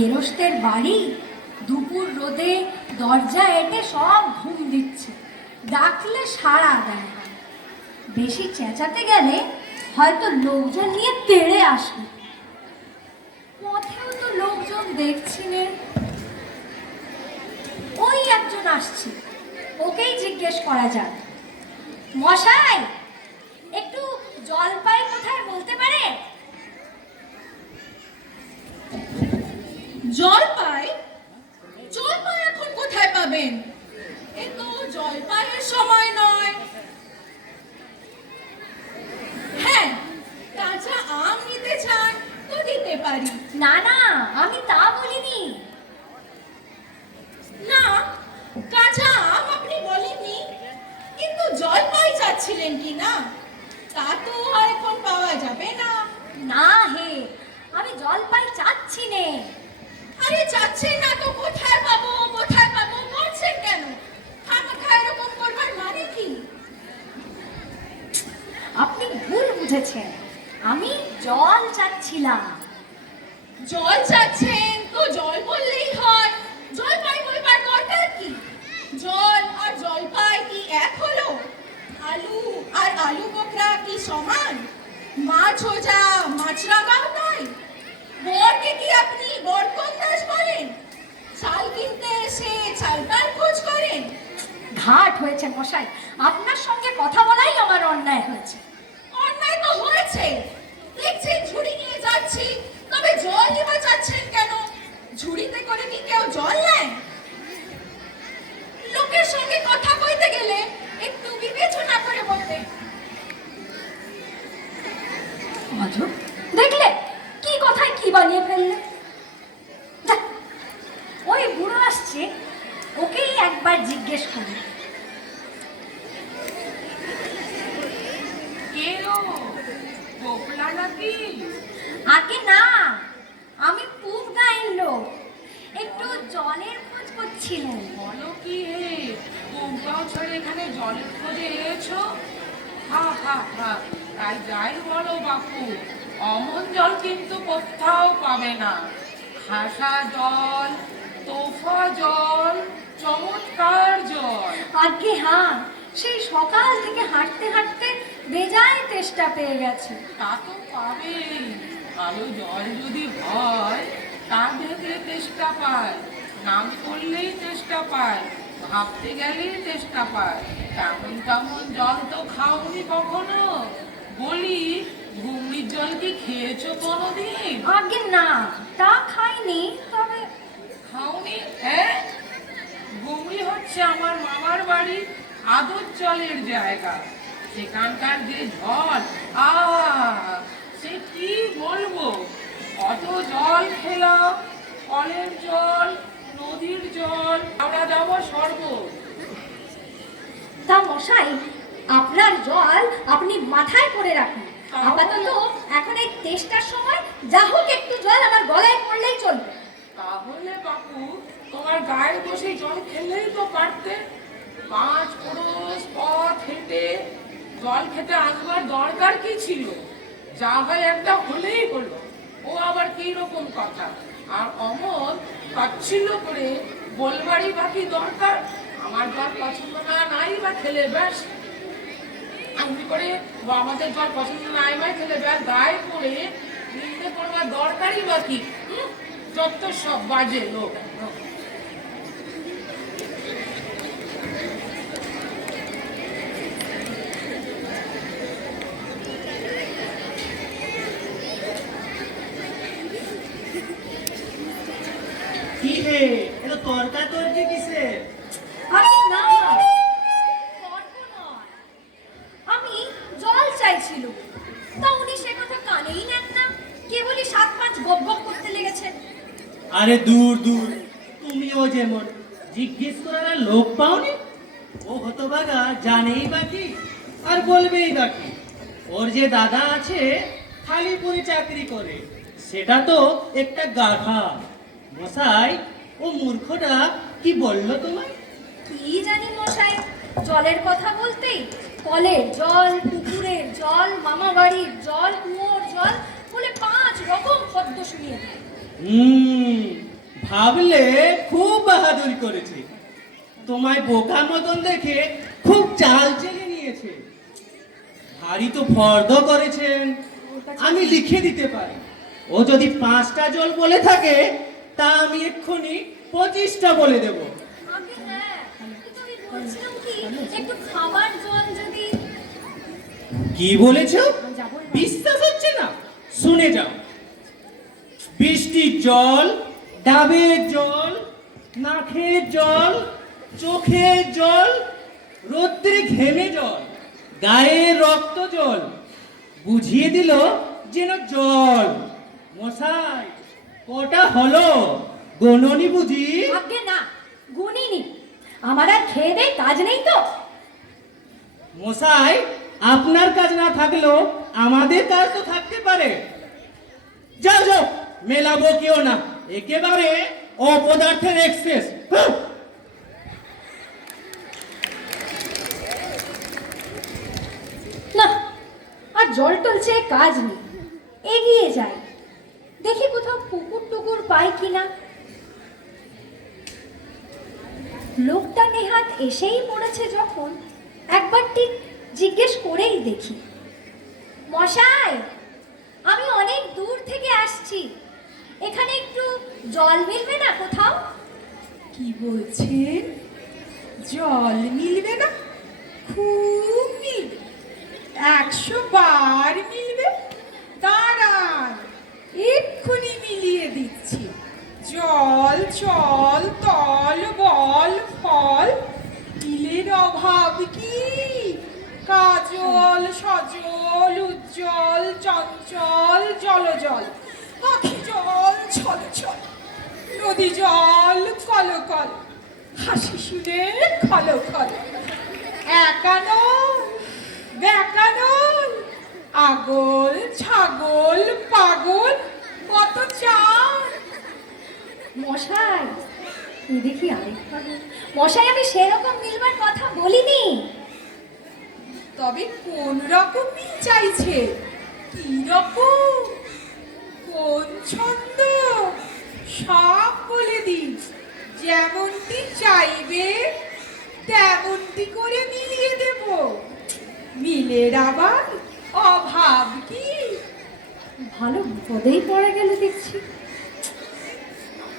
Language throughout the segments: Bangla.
গেরস্তের বাড়ি দুপুর রোদে দরজা এঁটে সব ঘুম দিচ্ছে, ডাকলে সাড়া দেয় না। বেশি চেঁচাতে গেলে হয়তো লোকজন নিয়ে তেড়ে আসবে। পথেও তো লোকজন দেখছি নে। ওই একজন আসছে, ওকেই জিজ্ঞেস করা যাক। মশাই, একটু জলপাই কোথায় বলতে পারে? জলপাই? জলপাই এখন কোথায় পাবেন? এ তো জলপাইয়ের সময় নয়। হ্যাঁ, কাঁচা আম নিতে চান তো দিতে পারি। না না, আমি তা বলিনি। না, কাঁচা আম আপনি বলেননি, কিন্তু জলপাই চাচ্ছিলেন কি না তা তো আর এখন পাওয়া যাবে না। না হে, আমি জলপাই চাচ্ছি নে। আরে চাচ্ছেন না তো কোথায় পাবো বলছেন কেন? খামাখা এরকম করবার মানে কি? আপনি ভুল বুঝেছেন, আমি জল চাচ্ছিলাম। জল চাচ্ছেন তো জল বললেই হয়, জলপাই বলবার দরকার কি? জল আর জলপাই কি এক হলো? আলু আর আলু বোখরা কি সমান? মাছ হোজা মাছরাঙাও নয়। বরকে কি আপনি বরকন্দাজ বলেন? চাল কিনতে এসে চালটার খোঁজ করেন? ঘাট হয়েছে মশাই, আপনার সঙ্গে কথা বলাই আমার অন্যায় হয়েছে। অন্যায় তো হয়েছে, দেখছেন ঝুড়ি নিয়ে যাচ্ছি, তবে জল নিবা চাচ্ছেন কেন? ঝুড়িতে করে কি কেউ জল নেয়? লোকের সঙ্গে কথা কইতে গেলে একটু বিবেচনা করে বলবে। আজব, দেখলে কি কথায় কি বানিয়ে ফেললে। যাক, ওই বুড়ো আসছে, ওকেই একবার জিজ্ঞেস করি। কে ও? গোপলা নাকি? আগে না, আমি পুব গাইন লোক, একটু জলের খোঁজ করছিলাম। বলো কি হে, কুমগাঁও ছেড়ে এখানে জলের খোঁজে এসেছো? হা হা হা, তাই যাই বলো বাপু, অমন জল কিন্তু কোথাও পাবে না। খাসা জল, তোফা জল, চমৎকার জল। আগে হ্যাঁ, সেই সকাল থেকে হাঁটতে হাঁটতে বেজায় তেষ্টা পেয়ে গেছে। তা তো পাবেই, ভালো জল যদি হয় তা দেখলে তেষ্টা পায়, নাম করলেই তেষ্টা পায়, ভাবতে গেলেই তেষ্টা পায়। তেমন তেমন জল তো খাওনি কখনো? বলি, ঘুমড়ির জল কি খেয়েছো কোনোদিন? আগে না, তা খাইনি, তবে খাওনি? হ্যাঁ, ঘুমড়ি হচ্ছে আমার মামার বাড়ি আদর জলের জায়গা। সেখানকার যে জল, সে কি বলবো, কত জল খেলাম, কলের জল, নদীর জল, আমরা যাবো শরবত। তা মশাই, আপনার জল আপনি মাথায় করে রাখুন। আপাতত এখন এই তেষ্টার সময় যা হোক একটু জল আমার গলায় পড়লেই চলবে। তাহলে বাপু, তোমার গায়ে বসে জল খেলেই তো পারতে। 5 ক্রোশ পথ হেঁটে জল খেতে আসবার দরকার কি ছিল? যা হয় একটা হলেই হলো। ও আবার কি রকম কথা? আর অমন তাচ্ছিল্য করে বলবারই বাকি দরকার? আমার জল পছন্দ না, নাই বা খেলে ব্যাস। এমনি করে আমাদের জল পছন্দ নাই বা খেলে ব্যাস, গায়ে পড়ে নিন্দে করবার দরকারই বাকি। যত সব বাজে লোক। কি রে, এটা তর্কাতর্কি কিসের? আরে না, তর্ক নয়, আমি জল চাইছিল, তা উনি সে কথা কানেই নেন না, কেবলই 7-5 গপ গপ করতে লেগেছেন। আরে দূর দূর, তুমিও যেমন জিজ্ঞেস করার আর লোক পাওনি। ও হতভাগা জানেই বাকি আর বলবেই বাকি। ওর যে দাদা আছে খালিপুরে চাকরি করে, সেটা তো একটা গাধা। মশাই, ও মূর্খটা কি বললো তোমায়? কি জানি মশাই, জলের কথা বলতেই কলের জল, পুকুরের জল, মামা বাড়ির জল, কুয়োর জল বলে 5 রকম শব্দ শুনিয়ে দেয়। হুম, ভাবলে খুব বাহাদুরি করেছে। তোমায় বোকা মতন দেখে খুব চাল চেলে নিয়েছে। ভারী তো ফর্দ করেছেন, আমি লিখে দিতে পারি। ও যদি 5টা জল বলে থাকে, তা আমি এক্ষুনি 25টা বলে দেব। আগে হ্যাঁ, কিন্তু আমি বলছিলাম কি একটু খাবার জল যদি কি বলেছো? বিশ্বাস হচ্ছে না? শুনে যাও। বৃষ্টির জল, ডাবের জল, নাকের জল, চোখের জল, রৌদ্রে ঘেমে জল, গায়ের রক্ত জল, বুঝিয়ে দিল যেন জল। মশাই, কটা হলো? গণনি বুঝি? আগে না, গুনিনি। আমার আর খেয়ে দেয় কাজ নেই তো। মশাই, আপনার কাজ না থাকলেও আমাদের কাজ তো থাকতে পারে। যাও যাও, মেলাবো কেউ না, একেবারে অপদার্থের এক্সপ্রেস। না, আর জল টলছে কাজ নেই। এগিয়ে যাই, দেখি কোথাও পুকুর টুকুর পাই কিনা। লোকটা নেহাত এসেই পড়েছে যখন, একবার ঠিক জিজ্ঞেস করেই দেখি। মশাই, আমি অনেক দূর থেকে আসছি, এখানে একটু জল মিলবে না কোথাও? কি বলছেন? জল মিলবে না? খুব মিলবে, 100 বার মিলবে। দাঁড়ান, এক্ষুনি মিলিয়ে দিচ্ছি। জল, চল, তল, বল, ফল, মিলের অভাব কি? কাজল, সজল, উজ্জ্বল, চঞ্চল, জলজল, আখি জল, ছল ছল, নদী জল, কল কল, হাসি শুনে খল খল, একানল, বেকানল, আগল, ছাগল, পাগল, কত চাল। মশাই, এই দেখি আরেকবার। মশাই, আমি সেরকম মিলবার কথা বলিনি। তবে কোন রকম মিল চাইছে? কি রকম? কোন ছন্দ? সব বলে দিন। যেমনটি চাইবে তেমনটি করে মিলিয়ে দেব। মিলের আবার অভাব কি? ভালো বিপদেই পড়ে গেল দেখছি।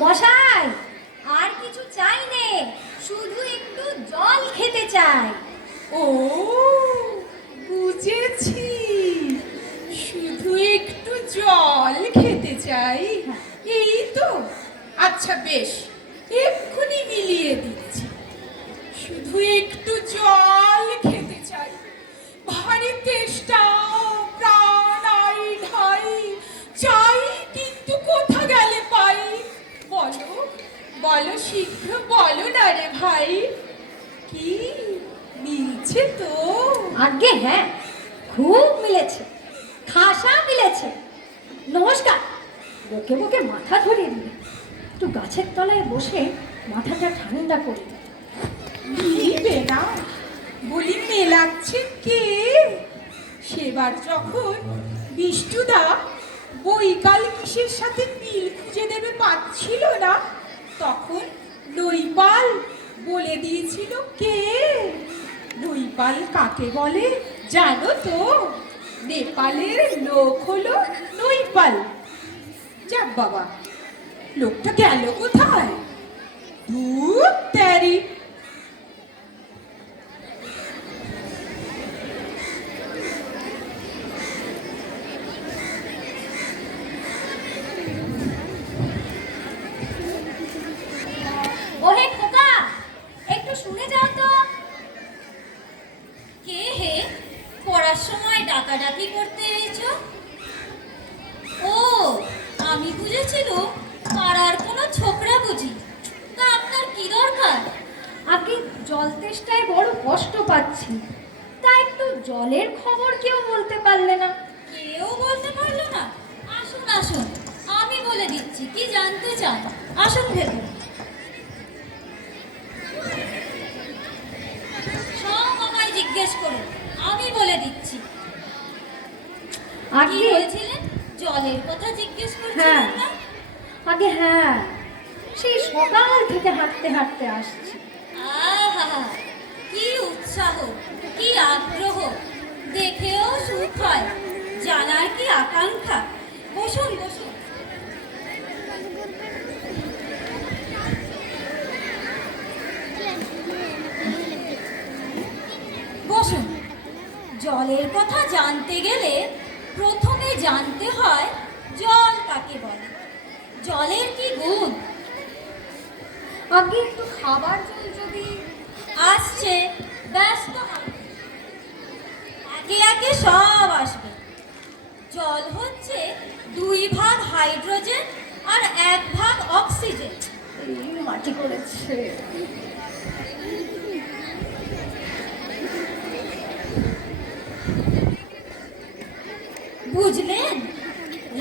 মশাই, আর কিছু চাই নে, শুধু একটু জল খেতে চাই। ও, বুঝেছি, শুধু একটু জল খেতে চাই, এই তো। আচ্ছা বেশ, এক্ষুনি মিলিয়ে দিচ্ছি। শুধু একটু জল খেতে চাই, ভারী তেষ্টা, প্রাণ আই ঢাই, চাই কিন্তু কোথা গেলে পাই? বলো বলো, শীঘ্র বলো না রে ভাই। কি মিলছে তো? আগে হ্যাঁ, খুব মিলেছে, খাসা মিলেছে। নমস্কার। বকে বকে মাথা ধরিয়ে দিলে, একটু গাছের তলায় বসে মাথাটা ঠান্ডা করে দিই। মিলবে না বলি মেলাচ্ছে কে? সেবার যখন বিষ্টুদা বৈকাল কিসের সাথে মিল খুঁজে দেবে পাচ্ছিল না, তখন নৈপাল বলে দিয়েছিল কে? নৈপাল কাকে বলে জানো তো? নেপালের লোক হলো নৈপাল। যাক বাবা, লোকটা গেল কোথায়? ধুর তেরি। ওহে খোকা, একটু শুনে যাও তো। কে হে? পড়ার সময় ডাকাডাকি করতে এসেছো? ও, আমি বুঝেছিল পাড়ার কোনো ছোকরা বুঝি। তা আপনার কি দরকার? আগে জল তেষ্টায় বড় কষ্ট পাচ্ছি, তা একটু জলের খবর কেউ বলতে পারলে না? কেউ বলতে পারলো না? আসুন আসুন, আমি বলে দিচ্ছি কি জানতে চান। আসুন ভেতর। সব আমায় জিজ্ঞেস করুন, আমি বলে দিচ্ছি। কি আগে বলছিলেন? জলের কথা জিজ্ঞেস হ্যাঁ, করছিলেন না? আগে হ্যাঁ, সেই সকাল থেকে হাঁটতে হাঁটতে আসছি। আহা, কি উৎসাহ, কি আগ্রহ, দেখেও সুখ হয়, জানার কি আকাঙ্ক্ষা। বসুন বসুন। বসুন। জলের কথা জানতে গেলে প্রথমে জানতে হয় জল কাকে বলে, জলের কি গুণ। আগে একটু খাবার জল যদি। আসছে, ব্যস্ত হবে, একে একে সব আসবে। জল হচ্ছে 2 ভাগ হাইড্রোজেন আর 1 ভাগ অক্সিজেন। এই মাটি করেছে। বুঝলেন,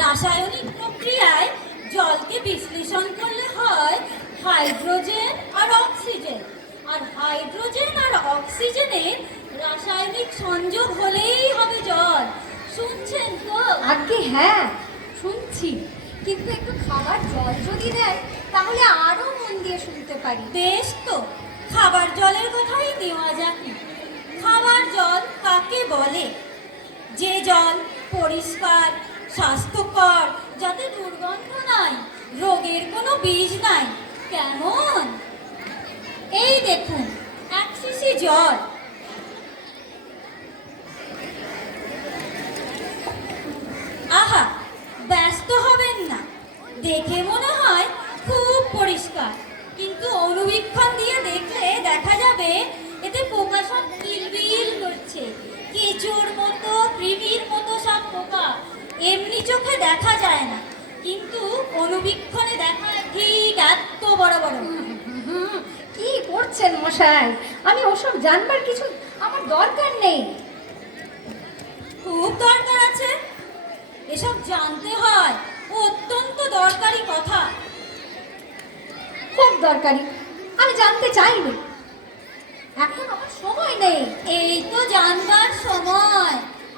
রাসায়নিক প্রক্রিয়ায় জলকে বিশ্লেষণ করলে হয় হাইড্রোজেন আর অক্সিজেন, আর হাইড্রোজেন আর অক্সিজেনের রাসায়নিক সংযোগ হলেই হবে জল। শুনছেন তো? আগে হ্যাঁ, শুনছি, কিন্তু একটু খাবার জল যদি দেয় তাহলে আরো মন দিয়ে শুনতে পারি। বেশ তো, খাবার জলের কথাই নেওয়া যাক। খাবার জল কাকে বলে? যে জল পরিষ্কার, স্বাস্থ্যকর, যাতে দুর্গন্ধ নাই, রোগের কোনো বীজ নাই। কেমন? এই দেখুন, 1 শিশি জল। আহা, ব্যস্ত হবেন না, দেখে মনে হয় খুব পরিষ্কার, কিন্তু অণুবীক্ষণ দিয়ে দেখলে দেখা যাবে এতে পোকা সব কিলবিল করছে। কেঁচোর মতো, কৃমির মতো সব পোকা। এমনি চোখে দেখা যায় না, কিন্তু অণুবীক্ষণে দেখা যায় ঠিক এত বড় বড়। কি করছেন মশাই? আমি ওসব জানবার কিছু আমার দরকার নেই। খুব দরকার আছে, এসব জানতে হয়, অত্যন্ত দরকারি কথা। খুব দরকারি, আমি জানতে চাইনি, এখন আমার সময় নেই। এই তো জানবার সময়,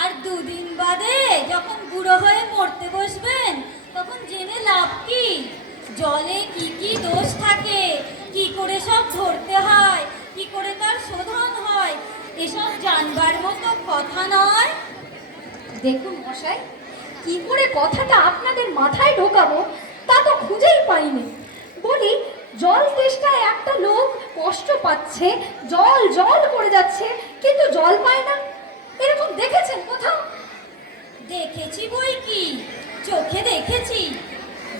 আর 2 দিন বাদে যখন বুড়ো হয়ে মরতে বসবেন তখন জেনে লাভ কি? জলে কি কি দোষ থাকে, কি করে সব ধরতে হয়, কি করে তার শোধন হয়, এসব জানবার মতো কথা নয়। দেখুন মশাই, কি করে কথাটা আপনাদের মাথায় ঢোকাবো তা তো খুঁজেই পাইনি। বলি, জল তেষ্টায় একটা লোক কষ্ট পাচ্ছে, জল জল করে যাচ্ছে, কিন্তু জল পায় না, এরকম দেখেছেন কোথাও? দেখেছি বই কি, চোখে দেখেছি।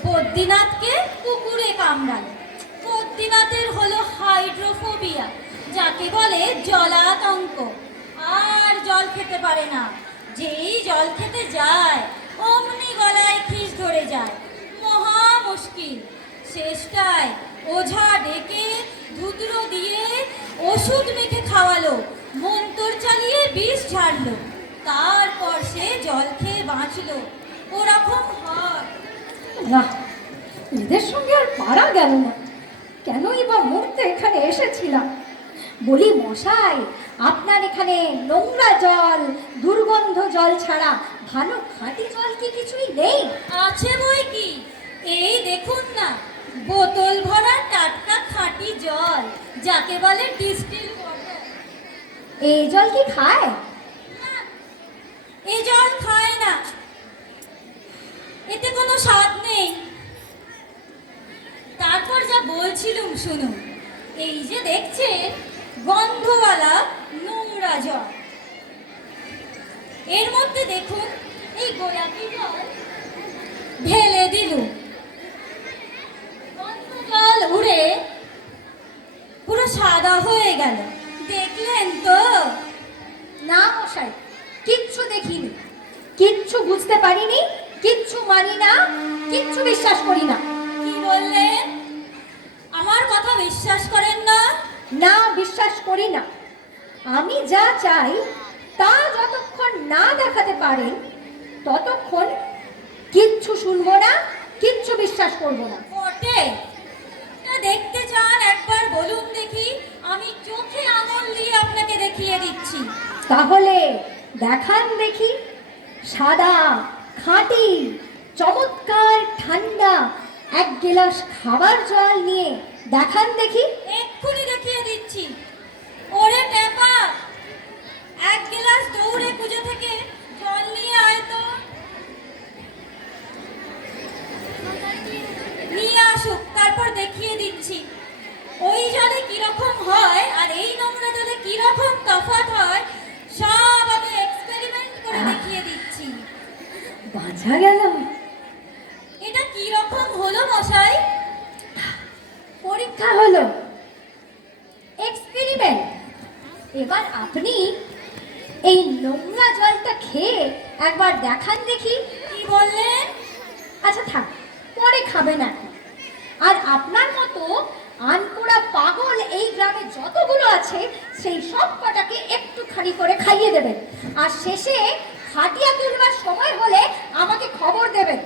বদ্রীনাথকে কুকুরে কামড়াল। বদ্রীনাথের হলো হাইড্রোফোবিয়া, যাকে বলে জলাতঙ্ক, আর জল খেতে পারে না। যেই জল খেতে যায় অমনি গলায় খিস ধরে যায়, মহা মুশকিল। শেষটায় ওঝা ডেকে ধুদ্র দিয়ে ওষুধ মেখে খাওয়ালো, মন্তর চালিয়ে বিষ ঝাড়লো, তারপর সে জল খেয়ে বাঁচলো। ওরকম হয়। না, এদের সঙ্গে আর পারা গেল না। কেনই বা মরতে এখানে এসেছিলাম? বলি মশাই, আপনার এখানে নোংরা জল, দুর্গন্ধ জল ছাড়া ভালো খাঁটি জল কি কিছুই নেই? আছে বই কি, এই দেখুন না, বোতল ভরা টাটকা খাঁটি জল, যাকে বলে ডিস্টিল ওয়াটার। এই জল কি খায়? না, এ জল খায় না, এতে কোনো স্বাদ নেই। তারপর যা বলছিলুম শুনুন। এই যে দেখছেন গন্ধওয়ালা নোংরা জল, এর মধ্যে দেখুন এই গোলাপি জল ঢেলে দিলুম, গন্ধ জল উড়ে পুরো সাদা হয়ে গেল। দেখলেন তো? না মশাই, কিচ্ছু দেখিনি, কিচ্ছু বুঝতে পারিনি, কিচ্ছু মানি না, কিচ্ছু বিশ্বাস করি না। কি বললেন? আমার কথা বিশ্বাস করেন না? না, বিশ্বাস করি না। আমি যা চাই তা যতক্ষণ না দেখাতে পারেন ততক্ষণ কিচ্ছু শুনবো না, কিচ্ছু বিশ্বাস করবো না। বটে, তা দেখতে চান একবার বলুন দেখি, আমি চোখে আঙুল দিয়ে আপনাকে দেখিয়ে দিচ্ছি। তাহলে দেখান দেখি। সাদা, খাঁটি, চমৎকার ঠান্ডা, এক গ্লাস খাবার জল নিয়ে দেখান দেখি। এক্ষুনি দেখিয়ে দিচ্ছি। ওরে টেপা, এক গ্লাস দৌড়ে পুজো থেকে জল নিয়ে আয় তো। নিয়ে আসুক, তারপর দেখিয়ে দিচ্ছি ওই জলে কিরকম হয় আর এই নোংরা জলে কিরকম তফাৎ হয়, সব আমি এক্সপেরিমেন্ট করে দেখিয়ে দিচ্ছি। বাঁচা গেল। এটা কিরকম হলো মশাই? পরীক্ষা হলো, এক্সপেরিমেন্ট। এবার আপনি এই নোংরা জলটা খেয়ে একবার দেখান দেখি। কি বললেন? আচ্ছা থাক, পরে খাবেন এখন। আর আপনার মতো আনকোড়া পাগল এই গ্রামে যতগুলো আছে সেই সব কটাকে একটুখানি করে খাইয়ে দেবেন। আর শেষে খাটিয়া তুলবার সময় হলে আমাকে খবর দেবেন।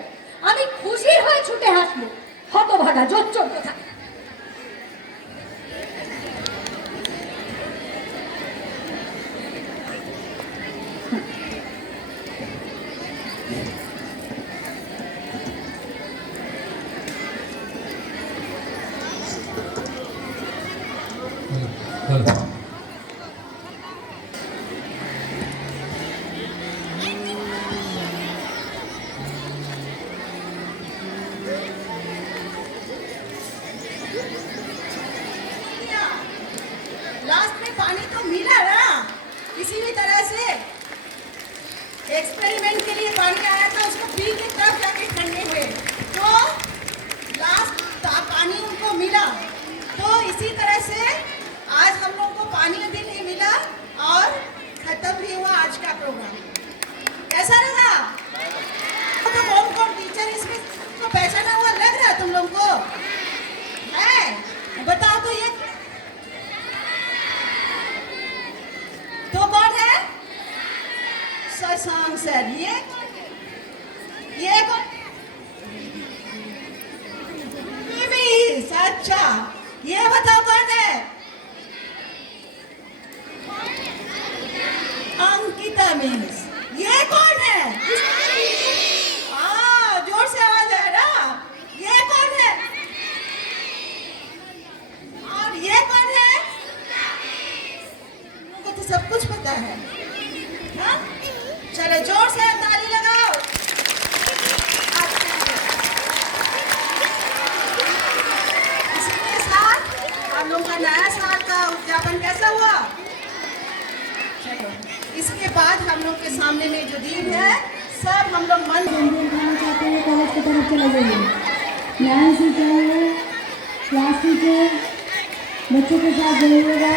আমি খুশি হয়ে ছুটে আসবো। হতভাগা জোচ্চোর কথা। लास्ट में पानी तो मिला ना किसी भी तरह से। एक्सपेरिमेंट के लिए पानी आया था, उसको पी के तब जाके ठंडे हुए, तो लास्ट पानी उनको मिला। तो इसी तरह से आज हम लोगों को पानी भी नहीं मिला और खत्म भी हुआ आज का प्रोग्राम। कैसा लगा? तो कौन कौन टीचर इसमें तो पहचाना हुआ लग रहा है तुम लोग को? है बताओ तो ये तो कौन है? शशांक सर। ये कौन? मिस। अच्छा, ये बताओ कौन है? अंकिता मिस। ये कौन है? जोर से आवाज है ना। ये कौन है? और ये कौन है? तुमको तो सब कुछ पता है। हाँ? चलो जोर से ताली लगाओ। इसी के साथ हम लोग का नया साल का उद्यापन कैसा हुआ? चलो, इसके बाद हम लोग के सामने में जो दिन है सब हम लोग मन खाना चाहते हैं कॉलेज की तरफ चले जाइए। नया सीट चाहिए, क्लास टीचर बच्चों के साथ जाइएगा।